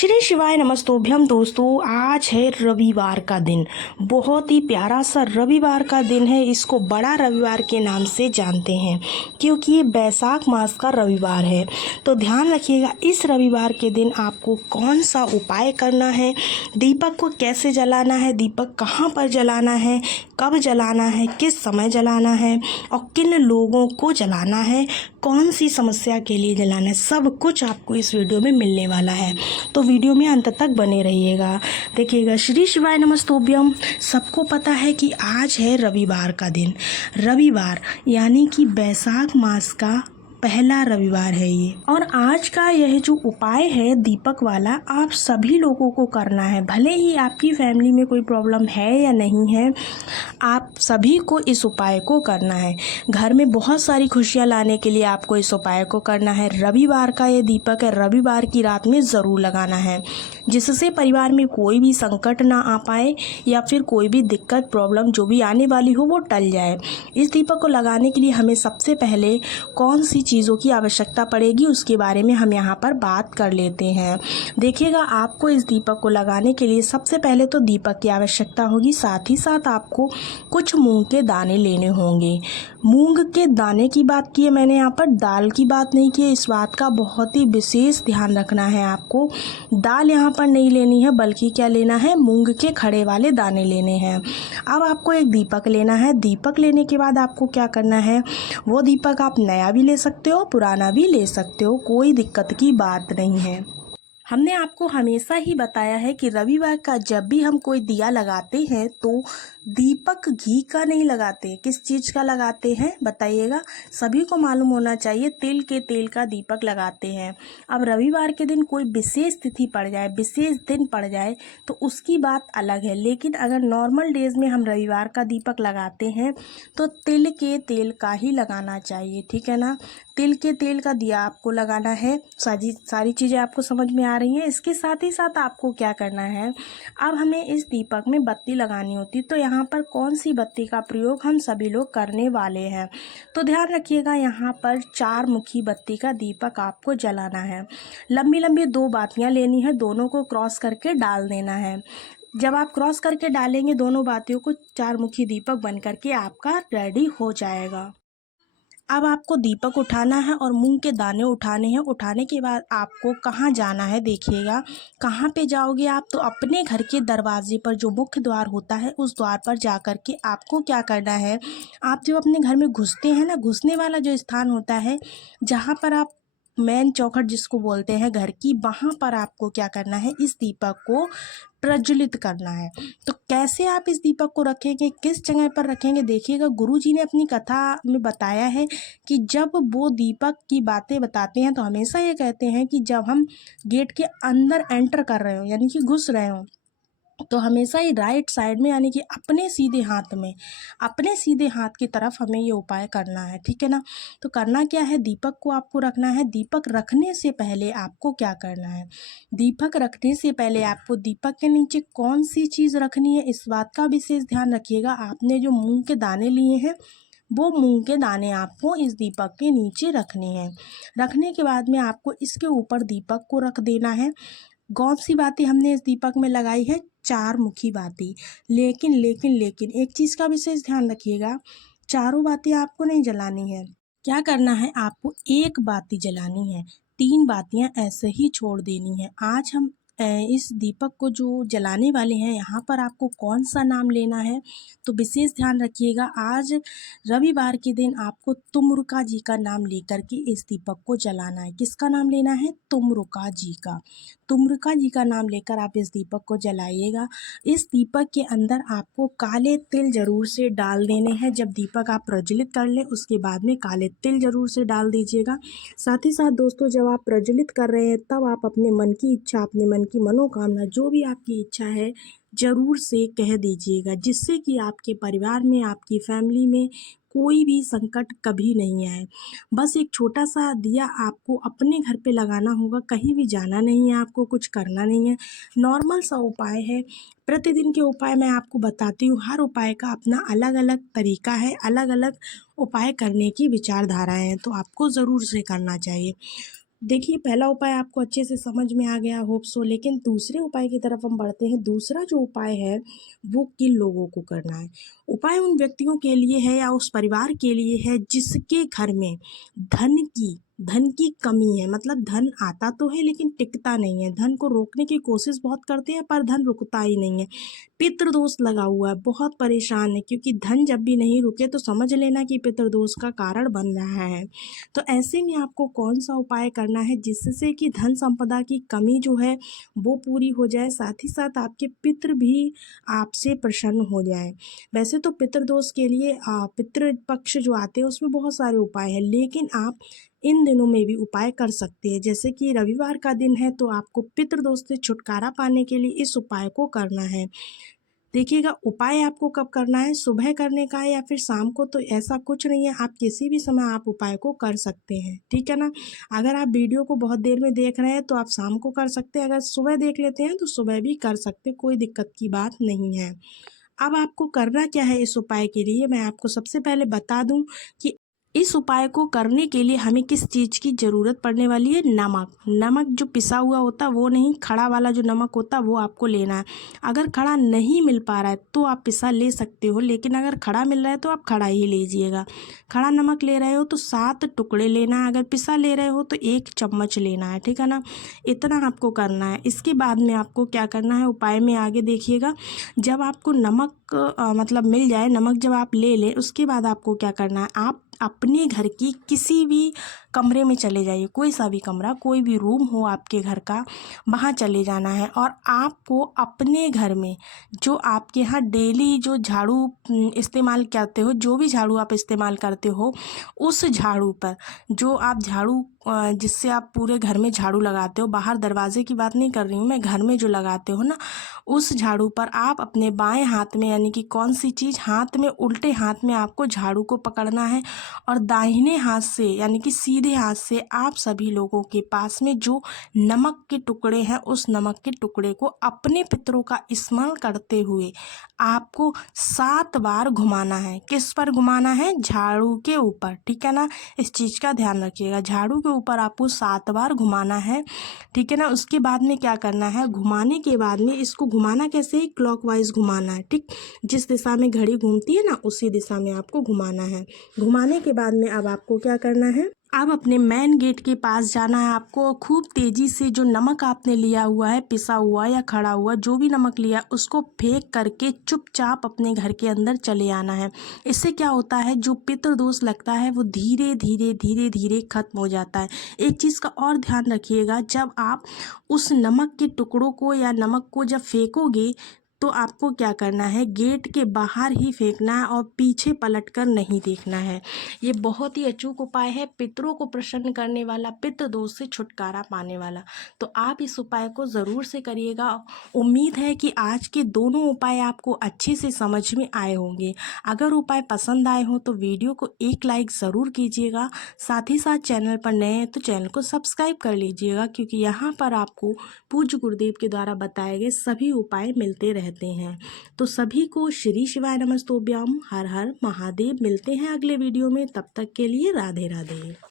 श्री शिवाय नमस्तोभ्यम दोस्तों। आज है रविवार का दिन। बहुत ही प्यारा सा रविवार का दिन है। इसको बड़ा रविवार के नाम से जानते हैं क्योंकि ये बैसाख मास का रविवार है। तो ध्यान रखिएगा, इस रविवार के दिन आपको कौन सा उपाय करना है, दीपक को कैसे जलाना है, दीपक कहाँ पर जलाना है, कब जलाना है, किस समय जलाना है और किन लोगों को जलाना है, कौन सी समस्या के लिए जलाना है, सब कुछ आपको इस वीडियो में मिलने वाला है। तो वीडियो में अंत तक बने रहिएगा, देखिएगा। श्री शिवाय नमस्तोभ्यम। सबको पता है कि आज है रविवार का दिन। रविवार यानी कि बैसाख मास का पहला रविवार है ये। और आज का यह जो उपाय है दीपक वाला, आप सभी लोगों को करना है। भले ही आपकी फैमिली में कोई प्रॉब्लम है या नहीं है, आप सभी को इस उपाय को करना है। घर में बहुत सारी खुशियां लाने के लिए आपको इस उपाय को करना है। रविवार का ये दीपक है, रविवार की रात में ज़रूर लगाना है, जिससे परिवार में कोई भी संकट ना आ पाए या फिर कोई भी दिक्कत प्रॉब्लम जो भी आने वाली हो वो टल जाए। इस दीपक को लगाने के लिए हमें सबसे पहले कौन सी चीज़ों की आवश्यकता पड़ेगी उसके बारे में हम यहाँ पर बात कर लेते हैं। देखिएगा, आपको इस दीपक को लगाने के लिए सबसे पहले तो दीपक की आवश्यकता होगी, साथ ही साथ आपको कुछ मूंग के दाने लेने होंगे। मूंग के दाने की बात की है मैंने, यहाँ पर दाल की बात नहीं की है। इस बात का बहुत ही विशेष ध्यान रखना है आपको। दाल यहाँ पर नहीं लेनी है, बल्कि क्या लेना है, मूंग के खड़े वाले दाने लेने हैं। अब आपको एक दीपक लेना है। दीपक लेने के बाद आपको क्या करना है, वो दीपक आप नया भी ले सकते हो, पुराना भी ले सकते हो, कोई दिक्कत की बात नहीं है। हमने आपको हमेशा ही बताया है कि रविवार का जब भी हम कोई दिया लगाते हैं तो दीपक घी का नहीं लगाते, किस चीज़ का लगाते हैं बताइएगा। सभी को मालूम होना चाहिए, तिल के तेल का दीपक लगाते हैं। अब रविवार के दिन कोई विशेष तिथि पड़ जाए, विशेष दिन पड़ जाए तो उसकी बात अलग है, लेकिन अगर नॉर्मल डेज में हम रविवार का दीपक लगाते हैं तो तिल के तेल का ही लगाना चाहिए, ठीक है ना। तिल के तेल का दिया आपको लगाना है। सारी चीज़ें आपको समझ में आ रही हैं। इसके साथ ही साथ आपको क्या करना है, अब हमें इस दीपक में बत्ती लगानी होती, तो यहाँ पर कौन सी बत्ती का प्रयोग हम सभी लोग करने वाले हैं। तो ध्यान रखिएगा, यहाँ पर 4 मुखी बत्ती का दीपक आपको जलाना है। लंबी लंबी 2 बातियाँ लेनी है, दोनों को क्रॉस करके डाल देना है। जब आप क्रॉस करके डालेंगे दोनों बातियों को, 4 मुखी दीपक बन करके आपका रेडी हो जाएगा। अब आपको दीपक उठाना है और मूंग के दाने उठाने हैं। उठाने के बाद आपको कहाँ जाना है, देखिएगा। कहाँ पे जाओगे आप, तो अपने घर के दरवाजे पर जो मुख्य द्वार होता है उस द्वार पर जा कर के आपको क्या करना है, आप जो अपने घर में घुसते हैं ना, घुसने वाला जो स्थान होता है जहाँ पर आप मेन चौखट जिसको बोलते हैं घर की, वहाँ पर आपको क्या करना है, इस दीपक को प्रज्वलित करना है। तो कैसे आप इस दीपक को रखेंगे, किस जगह पर रखेंगे, देखिएगा। गुरुजी ने अपनी कथा में बताया है कि जब वो दीपक की बातें बताते हैं तो हमेशा ये कहते हैं कि जब हम गेट के अंदर एंटर कर रहे हो यानी कि घुस रहे हो, तो हमेशा ही राइट साइड में यानी कि अपने सीधे हाथ में, अपने सीधे हाथ की तरफ हमें ये उपाय करना है, ठीक है ना। तो करना क्या है, दीपक को आपको रखना है। दीपक रखने से पहले आपको क्या करना है, दीपक रखने से पहले आपको दीपक के नीचे कौन सी चीज़ रखनी है इस बात का विशेष ध्यान रखिएगा। आपने जो मूंग के दाने लिए हैं वो मूंग के दाने आपको इस दीपक के नीचे रखने हैं। रखने के बाद में आपको इसके ऊपर दीपक को रख देना है। कौन सी बातें हमने इस दीपक में लगाई है, 4 मुखी बातें। लेकिन लेकिन लेकिन एक चीज़ का विशेष ध्यान रखिएगा, चारों बातें आपको नहीं जलानी है। क्या करना है, आपको एक बाती जलानी है, 3 बातियां ऐसे ही छोड़ देनी है। आज हम इस दीपक को जो जलाने वाले हैं, यहाँ पर आपको कौन सा नाम लेना है, तो विशेष ध्यान रखिएगा। आज रविवार के दिन आपको तुमरुका जी का नाम लेकर के इस दीपक को जलाना है। किसका नाम लेना है, तुमरुका जी का। तुमरुका जी का नाम लेकर आप इस दीपक को जलाइएगा। इस दीपक के अंदर आपको काले तिल जरूर से डाल देने हैं। जब दीपक आप प्रज्वलित कर लें उसके बाद में काले तिल जरूर से डाल दीजिएगा। साथ ही साथ दोस्तों, जब आप प्रज्वलित कर रहे हैं तब आप अपने मन की इच्छा, अपने मन की मनोकामना, जो भी आपकी इच्छा है जरूर से कह दीजिएगा, जिससे कि आपके परिवार में, आपकी फैमिली में कोई भी संकट कभी नहीं आए। बस एक छोटा सा दिया आपको अपने घर पे लगाना होगा, कहीं भी जाना नहीं है, आपको कुछ करना नहीं है। नॉर्मल सा उपाय है, प्रतिदिन के उपाय मैं आपको बताती हूँ। हर उपाय का अपना अलग अलग तरीका है, अलग अलग उपाय करने की विचारधाराएं हैं, तो आपको ज़रूर से करना चाहिए। देखिए, पहला उपाय आपको अच्छे से समझ में आ गया होप सो, लेकिन दूसरे उपाय की तरफ हम बढ़ते हैं। दूसरा जो उपाय है, वो किन लोगों को करना है? उपाय उन व्यक्तियों के लिए है या उस परिवार के लिए है जिसके घर में धन की धन की कमी है। मतलब धन आता तो है लेकिन टिकता नहीं है। धन को रोकने की कोशिश बहुत करते हैं पर धन रुकता ही नहीं है। पितृदोष लगा हुआ है, बहुत परेशान है, क्योंकि धन जब भी नहीं रुके तो समझ लेना कि पितृदोष का कारण बन रहा है। तो ऐसे में आपको कौन सा उपाय करना है जिससे कि धन संपदा की कमी जो है वो पूरी हो जाए, साथ ही साथ आपके पितृ भी आपसे प्रसन्न हो जाए। वैसे तो पितृदोष के लिए पितृ पक्ष जो आते हैं उसमें बहुत सारे उपाय हैं, लेकिन आप इन दिनों में भी उपाय कर सकते हैं। जैसे कि रविवार का दिन है तो आपको पितृदोष से छुटकारा पाने के लिए इस उपाय को करना है। देखिएगा, उपाय आपको कब करना है, सुबह करने का है या फिर शाम को, तो ऐसा कुछ नहीं है, आप किसी भी समय आप उपाय को कर सकते हैं, ठीक है ना। अगर आप वीडियो को बहुत देर में देख रहे हैं तो आप शाम को कर सकते हैं, अगर सुबह देख लेते हैं तो सुबह भी कर सकते हैं, कोई दिक्कत की बात नहीं है। अब आपको करना क्या है इस उपाय के लिए, मैं आपको सबसे पहले बता दूं कि इस उपाय को करने के लिए हमें किस चीज़ की ज़रूरत पड़ने वाली है। नमक। नमक जो पिसा हुआ होता वो नहीं, खड़ा वाला जो नमक होता वो आपको लेना है। अगर खड़ा नहीं मिल पा रहा है तो आप पिसा ले सकते हो, लेकिन अगर खड़ा मिल रहा है तो आप खड़ा ही लीजिएगा। खड़ा नमक ले रहे हो तो 7 टुकड़े लेना है, अगर पिसा ले रहे हो तो 1 चम्मच लेना है, ठीक है ना। इतना आपको करना है। इसके बाद में आपको क्या करना है, उपाय में आगे देखिएगा। जब आपको नमक मतलब मिल जाए, नमक जब आप ले लें उसके बाद आपको क्या करना है, आप अपने घर की किसी भी कमरे में चले जाइए, कोई सा भी कमरा, कोई भी रूम हो आपके घर का, वहाँ चले जाना है। और आपको अपने घर में जो आपके यहाँ डेली जो झाड़ू इस्तेमाल करते हो, जो भी झाड़ू आप इस्तेमाल करते हो, उस झाड़ू पर जो आप झाड़ू जिससे आप पूरे घर में झाड़ू लगाते हो, बाहर दरवाजे की बात नहीं कर रही हूँ मैं, घर में जो लगाते हो ना, उस झाड़ू पर आप अपने बाएं हाथ में, यानी कि कौन सी चीज़, हाथ में, उल्टे हाथ में आपको झाड़ू को पकड़ना है और दाहिने हाथ से यानी कि सीधे हाथ से आप सभी लोगों के पास में जो नमक के टुकड़े हैं उस नमक के टुकड़े को अपने पितरों का स्मरण करते हुए आपको 7 बार घुमाना है। किस पर घुमाना है, झाड़ू के ऊपर, ठीक है ना। इस चीज़ का ध्यान रखिएगा, झाड़ू के ऊपर आपको 7 बार घुमाना है, ठीक है ना। उसके बाद में क्या करना है, घुमाने के बाद में इसको घुमाना कैसे है, क्लॉकवाइज घुमाना है, ठीक। जिस दिशा में घड़ी घूमती है ना उसी दिशा में आपको घुमाना है। घुमाने के बाद में अब आपको क्या करना है, अब अपने मेन गेट के पास जाना है आपको। खूब तेज़ी से जो नमक आपने लिया हुआ है, पिसा हुआ या खड़ा हुआ, जो भी नमक लिया उसको फेंक करके चुपचाप अपने घर के अंदर चले आना है। इससे क्या होता है, जो पितृदोष लगता है वो धीरे धीरे धीरे धीरे खत्म हो जाता है। एक चीज़ का और ध्यान रखिएगा, जब आप उस नमक के टुकड़ों को या नमक को जब फेंकोगे तो आपको क्या करना है, गेट के बाहर ही फेंकना है और पीछे पलटकर नहीं देखना है। ये बहुत ही अचूक उपाय है, पितरों को प्रसन्न करने वाला, पितृ दोष से छुटकारा पाने वाला। तो आप इस उपाय को ज़रूर से करिएगा। उम्मीद है कि आज के दोनों उपाय आपको अच्छे से समझ में आए होंगे। अगर उपाय पसंद आए हो तो वीडियो को एक लाइक ज़रूर कीजिएगा। साथ ही साथ चैनल पर नए हैं तो चैनल को सब्सक्राइब कर लीजिएगा, क्योंकि यहाँ पर आपको पूज्य गुरुदेव के द्वारा बताए गए सभी उपाय मिलते रहते हैं। तो सभी को श्री शिवाय नमस्तोभ्याम, हर हर महादेव। मिलते हैं अगले वीडियो में, तब तक के लिए राधे राधे।